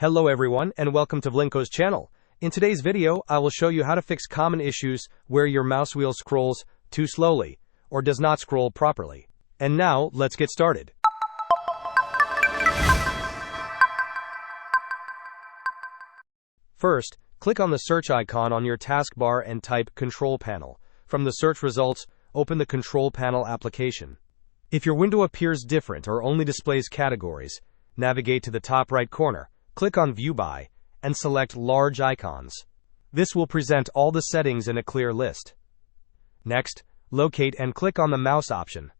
Hello everyone and welcome to Vlinko's channel. In today's video, I will show you how to fix common issues where your mouse wheel scrolls too slowly or does not scroll properly. And now, let's get started. First, click on the search icon on your taskbar and type Control Panel. From the search results, open the Control Panel application. If your window appears different or only displays categories, navigate to the top right corner. Click on View By, and select Large Icons. This will present all the settings in a clear list. Next, locate and click on the mouse option.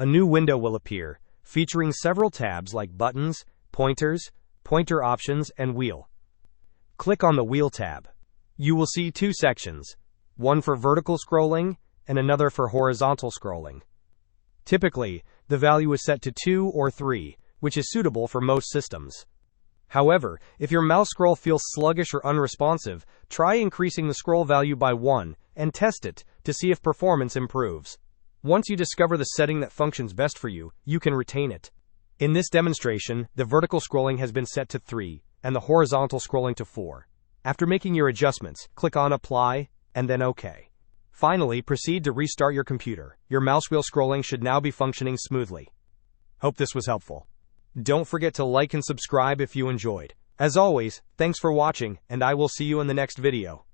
A new window will appear, featuring several tabs like Buttons, Pointers, Pointer Options, and Wheel. Click on the Wheel tab. You will see two sections, one for vertical scrolling and another for horizontal scrolling. Typically, the value is set to 2 or 3, which is suitable for most systems. However, if your mouse scroll feels sluggish or unresponsive, try increasing the scroll value by 1 and test it to see if performance improves. Once you discover the setting that functions best for you, you can retain it. In this demonstration, the vertical scrolling has been set to 3 and the horizontal scrolling to 4. After making your adjustments, click on Apply and then OK. Finally, proceed to restart your computer. Your mouse wheel scrolling should now be functioning smoothly. Hope this was helpful. Don't forget to like and subscribe if you enjoyed. As always, thanks for watching, and I will see you in the next video.